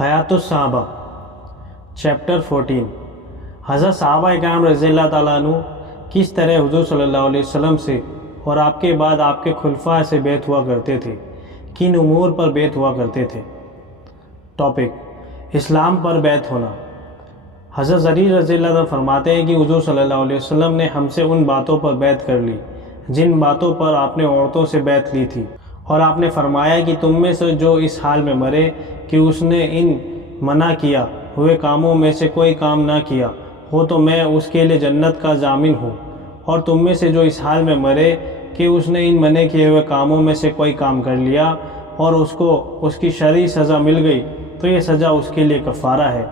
حیات الصحابہ چیپٹر 14 حضرت صحابہ اکرام رضی اللہ تعالیٰ عنہ کس طرح حضور صلی اللہ علیہ وسلم سے اور آپ کے بعد آپ کے خلفاء سے بیعت ہوا کرتے تھے، کن امور پر بیعت ہوا کرتے تھے۔ ٹاپک: اسلام پر بیعت ہونا۔ حضرت زریر رضی اللہ عنہ فرماتے ہیں کہ حضور صلی اللہ علیہ وسلم نے ہم سے ان باتوں پر بیعت کر لی جن باتوں پر آپ نے عورتوں سے بیعت لی تھی، اور آپ نے فرمایا کہ تم میں سے جو اس حال میں مرے کہ اس نے ان منع کیا ہوئے کاموں میں سے کوئی کام نہ کیا ہو تو میں اس کے لیے جنت کا ضامن ہوں، اور تم میں سے جو اس حال میں مرے کہ اس نے ان منع کیے ہوئے کاموں میں سے کوئی کام کر لیا اور اس کو اس کی شرعی سزا مل گئی تو یہ سزا اس کے لیے کفارہ ہے،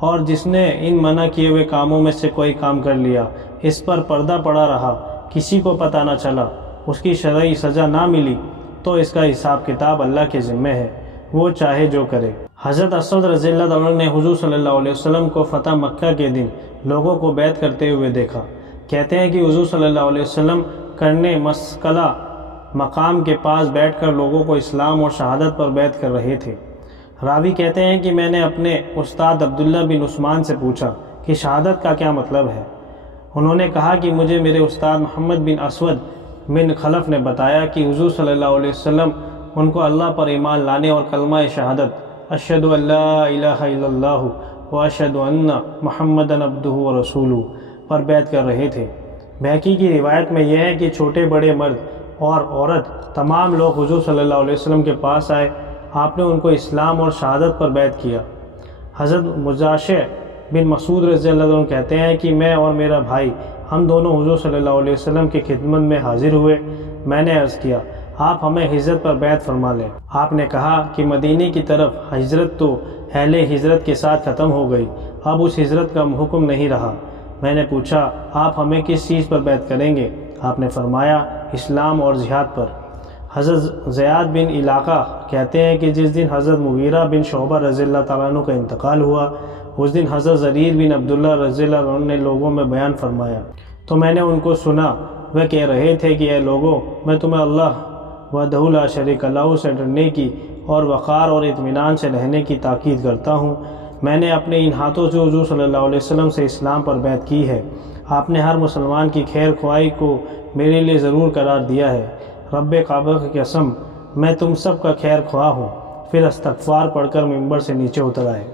اور جس نے ان منع کیے ہوئے کاموں میں سے کوئی کام کر لیا، اس پر پردہ پڑا رہا، کسی کو پتہ نہ چلا، اس کی شرعی سزا نہ ملی تو اس کا حساب کتاب اللہ کے ذمہ ہے، وہ چاہے جو کرے۔ حضرت اسود رضی اللہ عنہ نے حضور صلی اللہ علیہ وسلم کو فتح مکہ کے دن لوگوں کو بیعت کرتے ہوئے دیکھا۔ کہتے ہیں کہ حضور صلی اللہ علیہ وسلم کرنے مسکلہ مقام کے پاس بیٹھ کر لوگوں کو اسلام اور شہادت پر بیعت کر رہے تھے۔ راوی کہتے ہیں کہ میں نے اپنے استاد عبداللہ بن عثمان سے پوچھا کہ شہادت کا کیا مطلب ہے۔ انہوں نے کہا کہ مجھے میرے استاد محمد بن اسود بن خلف نے بتایا کہ حضور صلی اللہ علیہ وسلم ان کو اللہ پر ایمان لانے اور کلمہ شہادت اشہد ان لا الہ الا اللہ و اشہد ان محمدً عبدہ و رسولہ پر بیعت کر رہے تھے۔ بہقی کی روایت میں یہ ہے کہ چھوٹے بڑے مرد اور عورت تمام لوگ حضور صلی اللہ علیہ وسلم کے پاس آئے، آپ نے ان کو اسلام اور شہادت پر بیعت کیا۔ حضرت مجاشع بن مسعود رضی اللہ عنہ کہتے ہیں کہ میں اور میرا بھائی ہم دونوں حضور صلی اللہ علیہ وسلم کی خدمت میں حاضر ہوئے۔ میں نے عرض کیا آپ ہمیں ہجرت پر بیعت فرما لیں۔ آپ نے کہا کہ مدینے کی طرف ہجرت تو اہل ہجرت کے ساتھ ختم ہو گئی، اب اس ہجرت کا حکم نہیں رہا۔ میں نے پوچھا آپ ہمیں کس چیز پر بیعت کریں گے؟ آپ نے فرمایا اسلام اور جہاد پر۔ حضرت زیاد بن علاقہ کہتے ہیں کہ جس دن حضرت مغیرہ بن شعبہ رضی اللہ تعالیٰ عنہ کا انتقال ہوا، اس دن حضرت زریر بن عبداللہ رضی اللہ عنہ نے لوگوں میں بیان فرمایا تو میں نے ان کو سنا، وہ کہہ رہے تھے کہ اے لوگوں، میں تمہیں اللہ وحدہ لا شریک لہ سے ڈرنے کی اور وقار اور اطمینان سے رہنے کی تاکید کرتا ہوں۔ میں نے اپنے ان ہاتھوں سے حضور صلی اللہ علیہ وسلم سے اسلام پر بیعت کی ہے۔ آپ نے ہر مسلمان کی خیر خواہی کو میرے لیے ضرور قرار دیا ہے۔ رب کعبہ کی قسم میں تم سب کا خیر خواہ ہوں۔ پھر استغفار پڑھ کر ممبر سے نیچے اتر آئے۔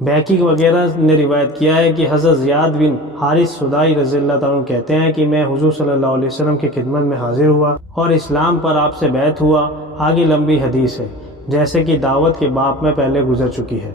بہقی وغیرہ نے روایت کیا ہے کہ حضرت زیاد بن حارث سدائی رضی اللہ تعالیٰ عنہ کہتے ہیں کہ میں حضور صلی اللہ علیہ وسلم کی خدمت میں حاضر ہوا اور اسلام پر آپ سے بیعت ہوا۔ آگے لمبی حدیث ہے جیسے کہ دعوت کے باب میں پہلے گزر چکی ہے۔